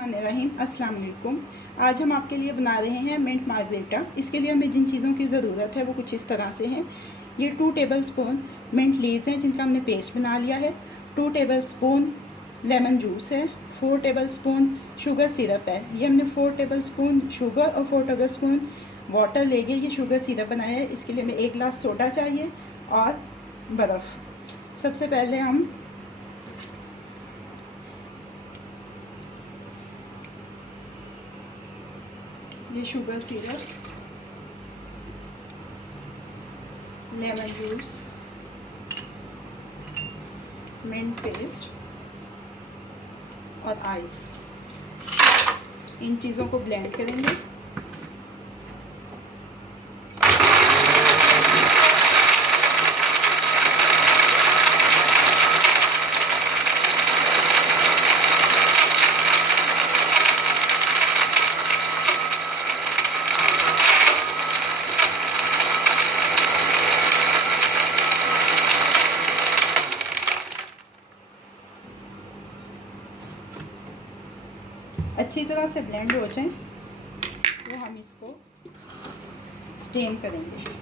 रहीम अस्सलाम वालेकुम। आज हम आपके लिए बना रहे हैं मिंट मार्गरेटा। इसके लिए हमें जिन चीज़ों की ज़रूरत है वो कुछ इस तरह से हैं। ये 2 टेबलस्पून मिंट लीव्स हैं जिनका हमने पेस्ट बना लिया है। 2 टेबलस्पून लेमन जूस है। 4 टेबलस्पून शुगर सिरप है। ये हमने 4 टेबलस्पून शुगर और 4 टेबलस्पून वाटर लेके ये शुगर सिरप बनाया है। इसके लिए हमें 1 ग्लास सोडा चाहिए और बर्फ़। सबसे पहले हम ये sugar syrup, lemon juice, mint paste और आइस, इन चीज़ों को ब्लेंड करेंगे। अच्छी तरह से ब्लेंड हो जाए तो हम इसको स्टेन करेंगे।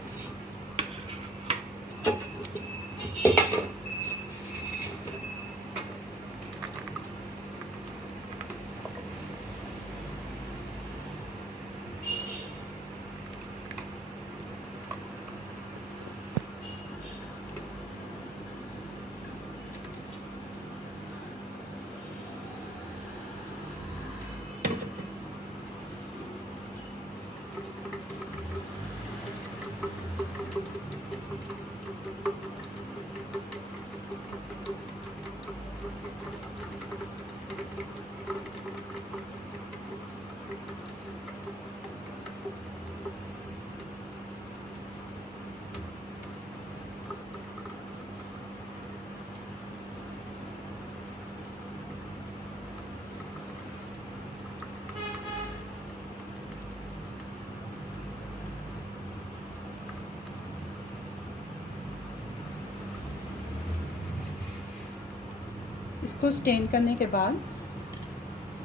इसको स्टेन करने के बाद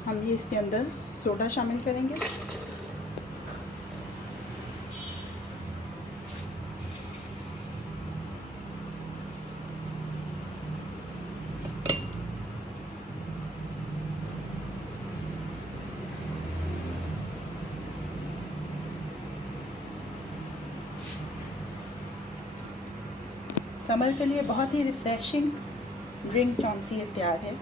हम ये इसके अंदर सोडा शामिल करेंगे। समर के लिए बहुत ही रिफ्रेशिंग ड्रिंक कौन सी है तैयार है।